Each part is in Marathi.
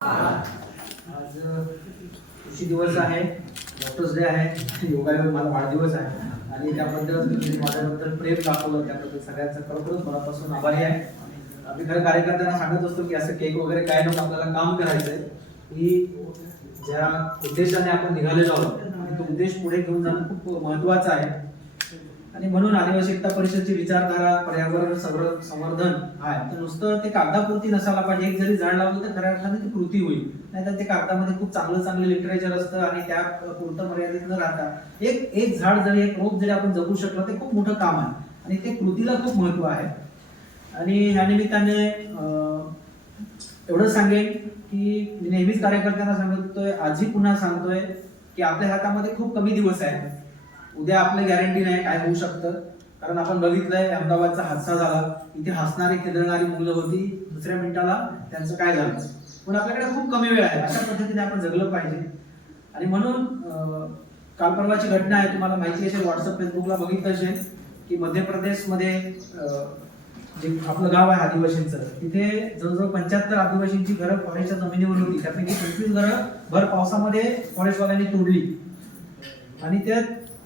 आज कृषी दिवस आहे, डॉक्टर्स डे आहे, योगायोग माझा वाढदिवस आहे आणि त्याबद्दल तुम्ही माझ्याबद्दल प्रेम दाखवलं त्याबद्दल सगळ्यांचा खरोखरच मनापासून आभारी आहे. आम्ही खरं कार्यकर्त्यांना सांगत असतो की असं केक वगैरे काय नको, आपल्याला काम करायचंय की ज्या उद्देशाने आपण निघालेलो आहोत आणि तो उद्देश पुढे घेऊन जाणं खूप महत्त्वाचं आहे. आणि म्हणून आदिवासी एकता परिषदची विचारधारा पर्यावरण संवर्धन आहे तर नुसतं ते कागदापुरती नसायला पाहिजे. एक जरी झाड लावलं तर खऱ्या अर्थाने ती कृती होईल, नाहीतर ते कागदामध्ये खूप चांगलं लिटरेचर असतं आणि त्या पुरतं मर्यादित न राहता एक झाड जरी एक रोप जरी आपण जगू शकलो ते खूप मोठं काम आहे आणि ते कृतीला खूप महत्व आहे. आणि या निमित्ताने एवढं सांगेन की मी नेहमीच कार्यकर्त्यांना सांगतोय, आजही पुन्हा सांगतोय की आपल्या हातामध्ये खूप कमी दिवस आहे. उद्या आपलं गॅरंटी नाही काय होऊ शकतं, कारण आपण बघितलंय अहमदाबादचा हादसा झाला, इथे हसणारी खिदळणारी मुलं होती, दुसऱ्या मिनिटाला त्यांचं काय झालं. पण आपल्याकडे खूप कमी वेळ आहे, अशा पद्धतीने आपण जगलं पाहिजे. आणि म्हणून काल परवाची घटना आहे, तुम्हाला माहिती असेल, व्हॉट्सअप फेसबुकला बघितलं असेल की मध्य प्रदेशमध्ये जे आपलं गाव आहे आदिवासींचं, तिथे जवळजवळ 75 आदिवासींची घरं फॉरेस्टच्या जमिनीवर होती. त्यापैकी 25 घरं भर पावसामध्ये फॉरेस्टवाल्यांनी तोडली आणि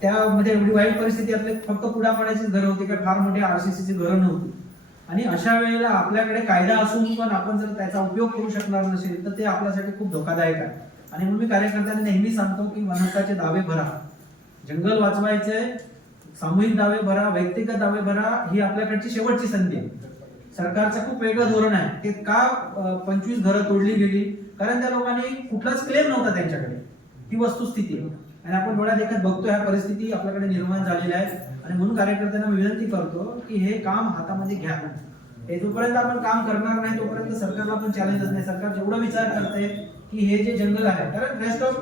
त्यामध्ये एवढी वाईट परिस्थिती, आपले फक्त पुढा पाण्याचीच घरं होती, काय फार मोठी आरसीसीची घरं नव्हती. आणि अशा वेळेला आपल्याकडे कायदा असून पण आपण जर त्याचा उपयोग करू शकणार नसेल तर ते आपल्यासाठी खूप धोकादायक आहे. आणि म्हणून मी कार्यकर्त्यांना नेहमी सांगतो की वनहक्काचे दावे भरा, जंगल वाचवायचंय, सामूहिक दावे भरा, व्यक्तिगत दावे भरा, ही आपल्याकडची शेवटची संधी आहे. सरकारचं खूप वेगळं धोरण आहे. ते का 25 घरं तोडली गेली, कारण त्या लोकांनी कुठलाच क्लेम नव्हता त्यांच्याकडे, ही वस्तुस्थिती आहे. आणि आपण डोळ्यात देखत बघतो ह्या परिस्थिती आपल्याकडे निर्माण झालेल्या आहेत. आणि म्हणून कार्यकर्त्यांना मी विनंती करतो की हे काम हातामध्ये घ्या. हे जोपर्यंत आपण काम करणार नाही तोपर्यंत सरकारला पण चॅलेंजच नाही. सरकार जेवढा विचार करते की हे जे जंगल आहे, कारण रेस्ट ऑफ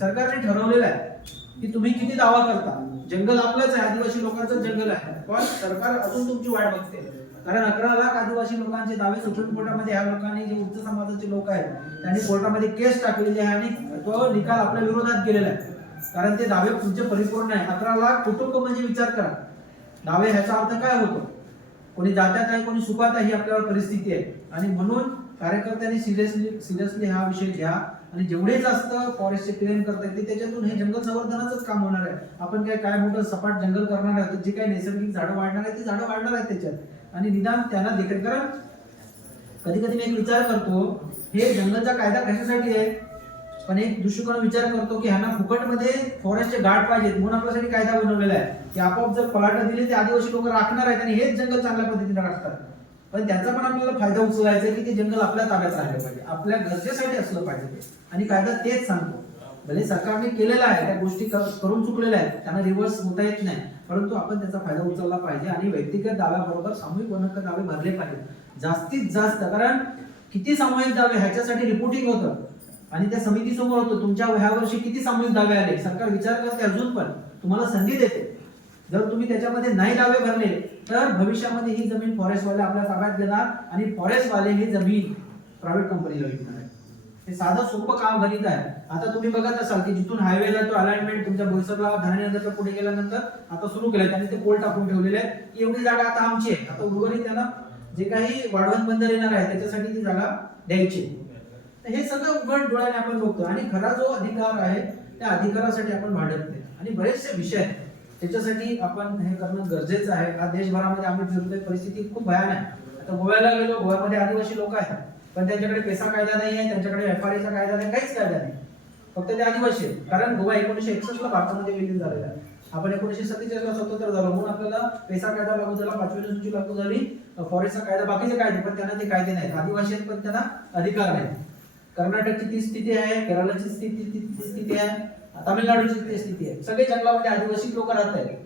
सरकारने ठरवलेलं आहे की तुम्ही किती दावा करता, जंगल आपलंच आहे, आदिवासी लोकांचं जंगल आहे, पण सरकार अजून तुमची वाट बघते. कारण 11 लाख आदिवासी लोकांचे दावे सुप्रीम कोर्टामध्ये ह्या लोकांनी, जे उच्च समाजाचे लोक आहेत त्यांनी कोर्टामध्ये केस टाकलेली आहे आणि तो निकाल आपल्या विरोधात गेलेला आहे. कारण ते दावे तुमचे परिपूर्ण आहे. 11 लाख कुटुंब म्हणजे विचार करा दावे, ह्याचा अर्थ काय होतो, कोणी जात्यात आहे कोणी सुखात आहे, ही आपल्यावर परिस्थिती आहे. आणि म्हणून कार्यकर्त्यांनी सिरियसली हा विषय घ्या आणि जेवढे जास्त फॉरेस्टचे क्लेम करता येते त्याच्यातून हे जंगल संवर्धनाचंच काम होणार आहे. आपण काय मोठं सपाट जंगल करणार आहे, जे काही नैसर्गिक झाडं वाढणार आहेत ते झाडं वाढणार आहेत त्याच्यात, आणि निदान त्यांना देखरेख करा. कधी कधी मी एक विचार करतो, हे जंगलचा कायदा कशासाठी आहे, पण एक दृष्टिकोन विचार करतो की ह्यांना फुकटमध्ये फॉरेस्टचे गार्ड पाहिजेत म्हणून आपल्यासाठी कायदा बनवलेला आहे की आपोआप जर पलाटा दिले ते आदिवासी लोक राखणार आहेत आणि हेच जंगल चांगल्या पद्धतीने राखतात. पण त्याचा पण आपल्याला फायदा उचलायचा आहे की ते जंगल आपल्या ताब्यात राहिलं पाहिजे, आपल्या गरजेसाठी असलं पाहिजे. आणि कायदा तेच सांगतो, भले सरकारने केलेला आहे, त्या गोष्टी करून चुकलेल्या आहेत, त्यांना रिव्हर्स होता येत नाही, परंतु आपण त्याचा फायदा उचलला पाहिजे. आणि व्यक्तिगत दाव्याबरोबर सामूहिक वनहक्क दावे भरले पाहिजे जास्तीत जास्त. कारण किती सामूहिक दावे ह्याच्यासाठी रिपोर्टिंग होतं आणि त्या समितीसमोर होतं, तुमच्या ह्या वर्षी किती सामूहिक दावे आले, सरकार विचार करते, अजून पण तुम्हाला संधी देते. जर तुम्ही त्याच्यामध्ये नाही दावे भरले तर भविष्यामध्ये ही जमीन फॉरेस्टवाले आपल्या ताब्यात घेणार आणि फॉरेस्टवाले ही जमीन प्रायव्हेट कंपनीला विकणार आहे. हे साधं सोपं काम गणित आहे. आता तुम्ही बघत असाल की जिथून हायवेला तो अलाइनमेंट तुमच्या बोईसरला धरणीनगरच्या पुढे गेल्यानंतर आता सुरू केलं, त्यांनी ते पोल टाकून ठेवलेले आहे की एवढी जागा आता आमची आहे, आता उर्वरित त्यांना जे काही वाढवण बंदर येणार आहे त्याच्यासाठी ती जागा द्यायची. हे सगळं उघड डोळ्याने आपण बघतो आणि खरा जो अधिकार आहे त्या अधिकारासाठी आपण भांडत नाही. आणि बरेचसे विषय आहेत त्याच्यासाठी आपण हे करणं गरजेचं आहे. आज देशभरामध्ये आम्ही फिरतोय, परिस्थिती खूप भयान आहे. आता गोव्याला गेलो, गोव्यामध्ये आदिवासी लोक आहेत पण त्यांच्याकडे पेसा कायदा नाही आहे, त्यांच्याकडे FRA चा कायदा नाही, काहीच कायदा नाही, फक्त ते आदिवासी आहेत. कारण गोवा 1961 ला भारतामध्ये विलीन झालेला आहे, आपण 1947 ला स्वतंत्र झालो म्हणून आपल्याला पेसा कायदा लागू झाला, 5वी अनुसूची लागू झाली, फॉरेस्टचा कायदा, बाकीचे कायदे, पण त्यांना ते कायदे नाहीत. आदिवासी आहेत पण त्यांना अधिकार नाही. कर्नाटकची ती स्थिती आहे, केरळची स्थिती आहे, तामिळनाडूची ती स्थिती आहे. सगळे जंगलामध्ये आदिवासी लोक राहत आहेत.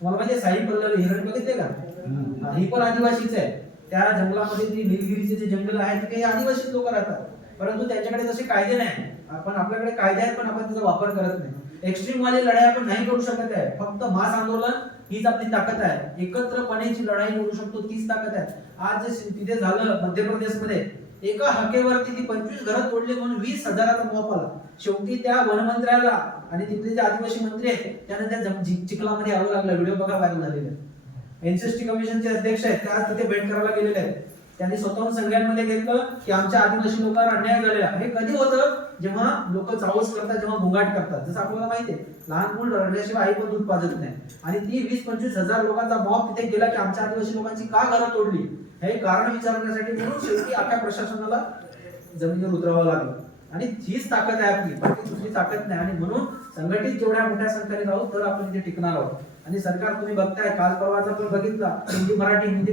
तुम्हाला माहिती आहे साई पल्लवी हिरण बघितले का, ही पण आदिवासीच आहे. त्या जंगलामध्ये जी निलगिरीचे जे जंगल आहे ते काही आदिवासी लोक राहतात, परंतु त्यांच्याकडे तसे कायदे नाही. आपण आपल्याकडे कायदे आहेत पण आपण त्याचा वापर करत नाही. एक्स्ट्रीम वाली लढाई आपण नाही करू शकत आहे, फक्त मास आंदोलन हीच आपली ताकद आहे. एकत्रपणे जी लढाई लढू शकतो तीच ताकद आहे. आज जे तिथे झालं मध्य प्रदेशमध्ये, एका हकेवरती ती 25 घरं तोडली म्हणून 20,000चा मोप आला. शेवटी त्या वनमंत्र्याला आणि तिथले जे आदिवासी मंत्री आहेत त्यांना त्या चिखलामध्ये यावं लागलं. व्हिडिओ बघा, व्हायरल झालेले. एनसीएसटी कमिशनचे अध्यक्ष आहेत त्या तिथे भेट करायला गेलेले आहेत. त्यांनी स्वतःहून संघांमध्ये घेतलं की आमच्या आदिवासी लोकांवर अन्याय झालेला. हे कधी होतं? जेव्हा लोक चावस करतात, जेव्हा गोंगाट करतात. जसं आपल्याला माहिती आहे, लहान मूल रडल्याशिवाय आई पण दूध पाजत नाही. आणि ती 20-25 हजार लोकांचा मॉब तिथे गेला की आमच्या आदिवासी लोकांची का घरं तोडली हे कारण विचारण्यासाठी. म्हणून शेवटी अख्या प्रशासनाला जमिनीवर उतरावं लागलं. आणि हीच ताकद आहे आपली, बाकी दुसरी ताकद नाही. आणि म्हणून संघटित जेवढ्या मोठ्या संख्येने राहू तर आपण इथे टिकणार आहोत. आणि सरकार तुम्ही बघताय, काल परवाचा पण बघितला, हिंदी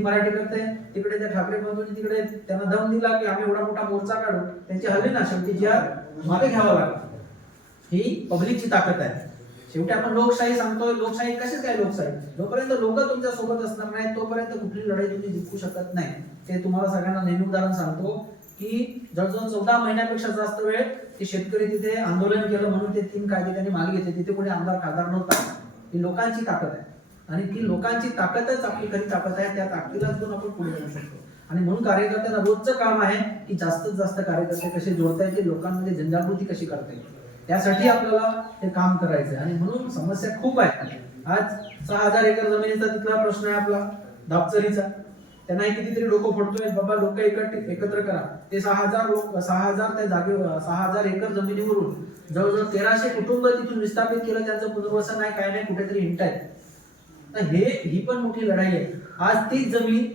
मराठी करते. तिकडे त्या ठाकरे बंधूंनी तिकडे त्यांना दम दिला की आम्ही एवढा मोठा मोर्चा काढू. त्यांची हल्ली ना शेवटी जी मागे घ्यावा लागला. ही पब्लिकची ताकद आहे. शेवटी आपण लोकशाही सांगतोय. लोकशाही कशीच काय लोकशाही? जोपर्यंत लोक तुमच्या सोबत असणार नाही तोपर्यंत कुठली लढाई तुम्ही जिंकू शकत नाही. ते तुम्हाला सगळ्यांना नेहमी उदाहरण सांगतो की जवळजवळ 14 महिन्यापेक्षा जास्त वेळ ते शेतकरी तिथे आंदोलन केलं म्हणून ते 3 कायदे त्यांनी मागे घेतले. तिथे कोणी आमदार खासदार नव्हता. ही लोकांची ताकद आहे. आणि ती लोकांची ताकदच आपली खरी ताकद आहे. त्या ताकदीलाच घेऊन आपण पुढे जाऊ शकतो. आणि म्हणून कार्यकर्त्यांना रोजचं काम आहे की जास्तीत जास्त कार्यकर्ते कसे जोडता येतील, लोकांमध्ये जनजागृती कशी करता येईल, त्यासाठी आपल्याला हे काम करायचं आहे. आणि म्हणून समस्या खूप आहेत. आज 6000 एकर जमिनीचा तिथला प्रश्न आहे आपला दापचरीचा. त्यांना कितीतरी डोकं फोडतोय, बाबा लोक एकत्र करा. ते 6000 त्या जागे 6000 एकर जमिनीवरून जवळजवळ 1300 कुटुंब तिथून विस्थापित केलं. त्यांचं पुनर्वसन नाही, काय नाही, कुठेतरी हिंडतायत. तर ही पण मोठी लढाई आहे. आज तीच जमीन,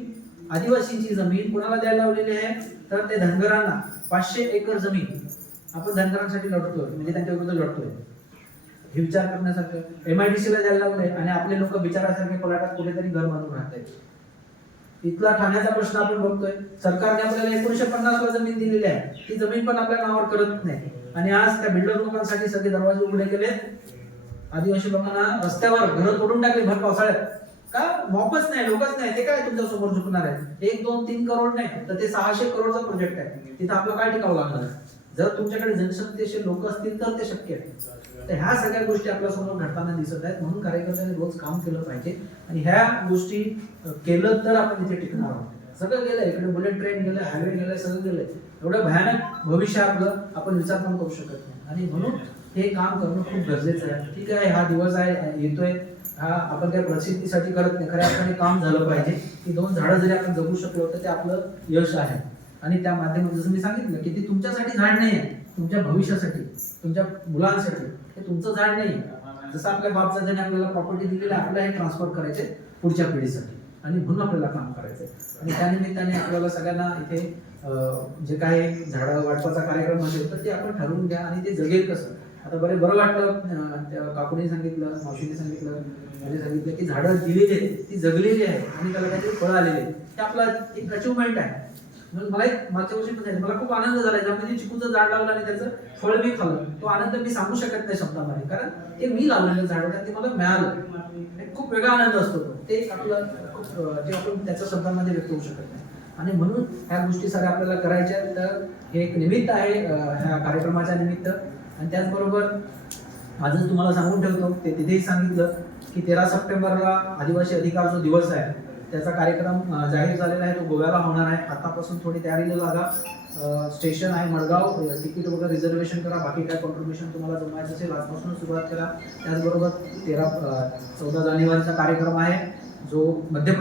आदिवासींची जमीन कोणाला द्यायला लावलेली आहे? तर ते धनगरांना 500 एकर जमीन आपण धनगरांसाठी लढतोय, म्हणजे त्यांच्या विरुद्ध लढतोय. हे विचार करण्यासारखं. MIDC ला द्यायला लावलंय आणि आपले लोक बिचारासारखे पलाटात कुठेतरी घर बांधून राहतात. इथला ठाण्याचा प्रश्न आपण बघतोय. सरकारने आपल्याला 1950 ला जमीन दिलेली आहे. ती जमीन पण आपल्या नावावर करत नाही. आणि आज त्या बिल्डर लोकांसाठी सगळे दरवाजे उघडे केले. आदिवासी लोकांना रस्त्यावर घरं तोडून टाकली भर पावसाळ्यात. का? मॉपच नाही, लोकच नाही. ते काय तुमच्या समोर झुकणार आहे? 1, 2, 3 करोड नाही तर ते 600 करोडचा प्रोजेक्ट आहे. तिथं आपलं काय टिकावं लागणार? जर तुमच्याकडे जनसंख्येचे लोक असतील तर ते शक्य आहे. तर ह्या सगळ्या गोष्टी आपल्या समोर घडताना दिसत आहेत. म्हणून कार्यकर्त्यांनी रोज काम केलं पाहिजे. आणि ह्या गोष्टी केलं तर आपण इथे टिकणार आहोत. सगळं गेलंय, इकडे बुलेट ट्रेन गेलं, हायवे गेलंय, सगळं गेलंय. एवढं भयानक भविष्य आपलं आपण विचार पण करू शकत नाही. आणि म्हणून हे काम करणं खूप गरजेचं आहे. ठीक आहे, हा दिवस आहे, येतोय, हा आपण काही प्रसिद्धीसाठी करत नाही. खरं आपण हे काम झालं पाहिजे की 2 झाडं जरी आपण जगू शकलो तर ते आपलं यश आहे. आणि त्या माध्यमातून जसं मी सांगितलं की ते तुमच्यासाठी झाड नाही आहे, तुमच्या भविष्यासाठी, तुमच्या मुलांसाठी. हे तुमचं झाड नाही. जसं आपल्या बापदादाने आपल्याला प्रॉपर्टी दिलेली आहे, आपल्याला हे ट्रान्सफर करायचे पुढच्या पिढीसाठी. आणि म्हणून आपल्याला काम करायचंय. आणि त्यानिमित्ताने आपल्याला सगळ्यांना इथे जे काही झाडं वाटपाचा कार्यक्रम असेल तर ते आपण ठरवून घ्या. आणि ते जगेल कसं. आता बरं वाटलं, काकूने सांगितलं, मावशीने सांगितलं, म्हणजे सांगितलं की झाडं दिलेली आहेत, ती जगलेली आहे आणि त्याला काहीतरी फळं आलेली आहे. ते आपला एक अचिव्हमेंट आहे. मला मागच्या वर्षी पण मला खूप आनंद झाला जेव्हा मी चिकूचं झाड लावलं आणि त्याचं फळ मी खाल्लं. तो आनंद मी सांगू शकत नाही शब्दामध्ये, कारण ते मी लावलेलं झाड होतं, ते मला मिळालं. खूप वेगळा आनंद असतो तो. ते आपलं ते आपण त्याच्या शब्दामध्ये व्यक्त होऊ शकत नाही. आणि म्हणून ह्या गोष्टी सगळ्या आपल्याला करायच्या. तर हे एक निमित्त आहे ह्या कार्यक्रमाच्या निमित्त. आणि त्याचबरोबर आजच तुम्हाला सांगून ठेवतो, ते तिथेही सांगितलं की 13 सप्टेंबरला आदिवासी अधिकार जो दिवस आहे त्याचा कार्यक्रम जाहीर झालेला आहे. तो गोव्याला होणार आहे. आतापासून थोडी तयारीला लागा. स्टेशन आहे मडगाव. तिकीट वगैरे रिझर्वेशन करा. बाकी काय कॉन्ट्रीब्युशन तुम्हाला जमायचं असेल आजपासून सुरुवात करा. त्याचबरोबर 14 जानेवारीचा कार्यक्रम आहे जो मध्य प्रदेश